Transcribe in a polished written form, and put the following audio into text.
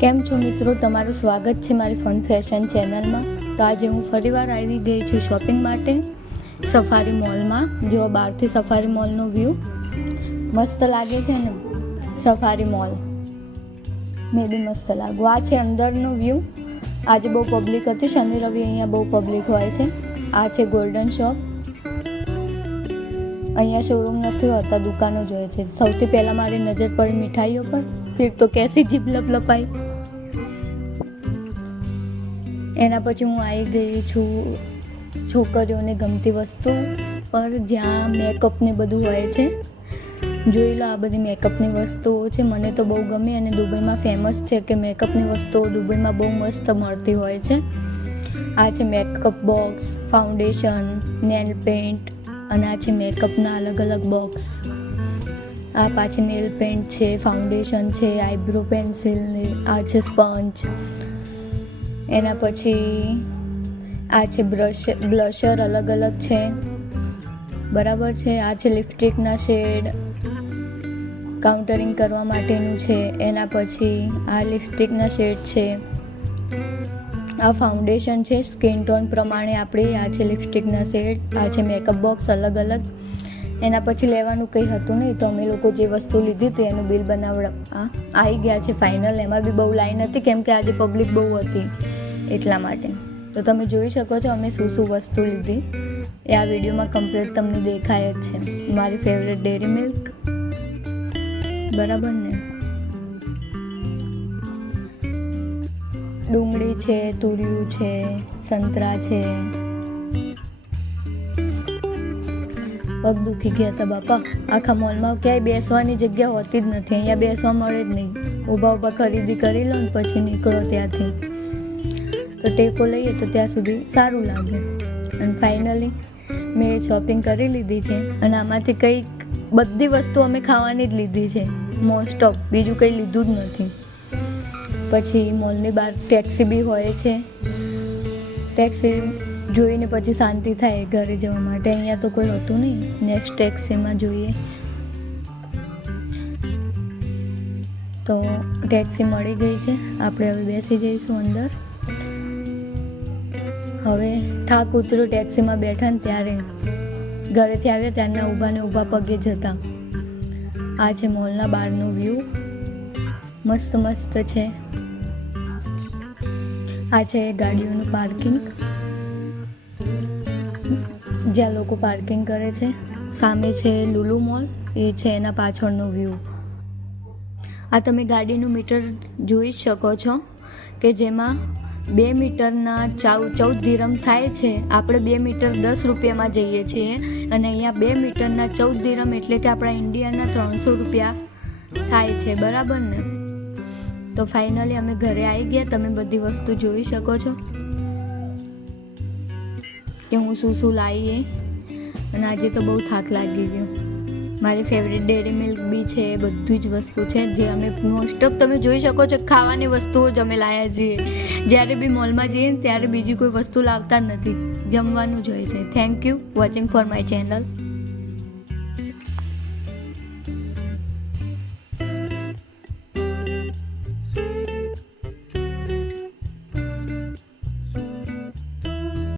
કેમ છો મિત્રો, તમારું સ્વાગત છે મારી ફન ફેશન ચેનલમાં. તો આજે હું ફરીવાર આવી ગઈ છું શોપિંગ માટે સફારી મોલમાં. જો બહારથી સફારી મોલનો વ્યૂ મસ્ત લાગે છે ને. સફારી મોલ મે બી મસ્ત લાગુ. આ છે અંદરનો વ્યૂ. આજે બહુ પબ્લિક હતી, શનિ રવિ અહીંયા બહુ પબ્લિક હોય છે. આ છે ગોલ્ડન શોપ. અહીંયા શોરૂમ નથી હોતા, દુકાનો જ હોય છે. સૌથી પહેલાં મારી નજર પડી મીઠાઈઓ પર, ફિર તો કેસી જીભ લપલપાઈ. એના પછી હું આવી ગઈ છું છોકરીઓને ગમતી વસ્તુ પર, જ્યાં મેકઅપને બધું હોય છે. જોઈ લો, આ બધી મેકઅપની વસ્તુઓ છે. મને તો બહુ ગમી અને દુબઈમાં ફેમસ છે કે મેકઅપની વસ્તુઓ દુબઈમાં બહુ મસ્ત મળતી હોય છે. આ છે makeup box, foundation, nail paint અને આ છે મેકઅપના અલગ અલગ બોક્સ. આ પાછી નેલ પેન્ટ છે, ફાઉન્ડેશન છે, આઈબ્રો પેન્સિલ, આ છે સ્પંચ. એના પછી આ છે બ્લશર અલગ અલગ છે, બરાબર છે. આ છે લિપસ્ટિકના શેડ, કાઉન્ટરિંગ કરવા માટેનું છે. એના પછી આ લિપસ્ટિકના શેડ છે. આ ફાઉન્ડેશન છે સ્કિન ટોન પ્રમાણે આપણી. આ છે લિપસ્ટિકના શેડ. આ છે મેકઅપ બોક્સ અલગ અલગ. એના પછી લેવાનું કંઈ હતું નહીં, તો અમે લોકો જે વસ્તુ લીધી હતી એનું બિલ આવી ગયા છે ફાઇનલ. એમાં બી બહુ લાઈન હતી કેમ કે આજે પબ્લિક બહુ હતી એટલા માટે. તો તમે જોઈ શકો છો અમે શું શું વસ્તુ લીધી એ આ વિડીયોમાં કમ્પ્લીટ તમને દેખાય જ છે. મારી ફેવરેટ ડેરી મિલ્ક, બરાબર ને. ડુંગળી છે, તુરિયું છે, સંતરા છે. પગ દુખી ગયા હતા બાપા. આખા મોલમાં ક્યાંય બેસવાની જગ્યા હોતી જ નથી. અહીંયા બેસવા મળે જ નહીં. ઊભા ઊભા ખરીદી કરી લો ને પછી નીકળો ત્યાંથી. તો ટેકો લઈએ તો ત્યાં સુધી સારું લાગે. અને ફાઇનલી મેં શોપિંગ કરી લીધી છે અને આમાંથી કંઈક બધી વસ્તુ અમે ખાવાની જ લીધી છે મોસ્ટ ઓફ. બીજું કંઈ લીધું જ નથી. પછી મોલની બહાર ટેક્સી બી હોય છે. ટેક્સી જોઈને પછી શાંતિ થાય ઘરે જવા માટે. અહીંયા તો કોઈ હોતું નહીં. નેક્સ્ટ ટેક્સીમાં જોઈએ તો ટેક્સી મળી ગઈ છે. આપણે હવે બેસી જઈશું અંદર. હવે થાક ઉતર્યો ટેક્સીમાં બેઠા ને ત્યારે. ઘરેથી આવ્યા ત્યારના ઊભા ને ઊભા પગે જતા. આ છે મોલના બહારનો વ્યૂ, મસ્ત મસ્ત છે. આ છે ગાડીઓનું પાર્કિંગ, જ્યાં લોકો પાર્કિંગ કરે છે. સામે છે લુલુ મોલ, એ છે એના પાછળનો વ્યૂ. આ તમે ગાડીનું મીટર જોઈ શકો છો કે જેમાં 2 મીટરના 14 દિરહમ થાય છે. આપણે 2 મીટર 10 રૂપિયામાં જઈએ છીએ અને અહીંયા 2 મીટરના 14 દિરહમ એટલે કે આપણા ઇન્ડિયાના 300 રૂપિયા થાય છે, બરાબર ને. તો ફાઇનલી અમે ઘરે આવી ગયા. તમે બધી વસ્તુ જોઈ શકો છો કે હું શું શું લાવી. અને આજે તો બહુ થાક લાગી ગયો. મારી ફેવરેટ ડેરી મિલ્ક બી છે. બધી જ વસ્તુ છે જે અમે મોસ્ટ ઓફ તમે જોઈ શકો છો. ખાવાની વસ્તુઓ જ અમે લાવ્યા છીએ. જ્યારે બી મોલમાં જઈએ ને ત્યારે બીજી કોઈ વસ્તુ લાવતા જ નથી, જમવાનું જ હોય છે. Thank you watching for my channel.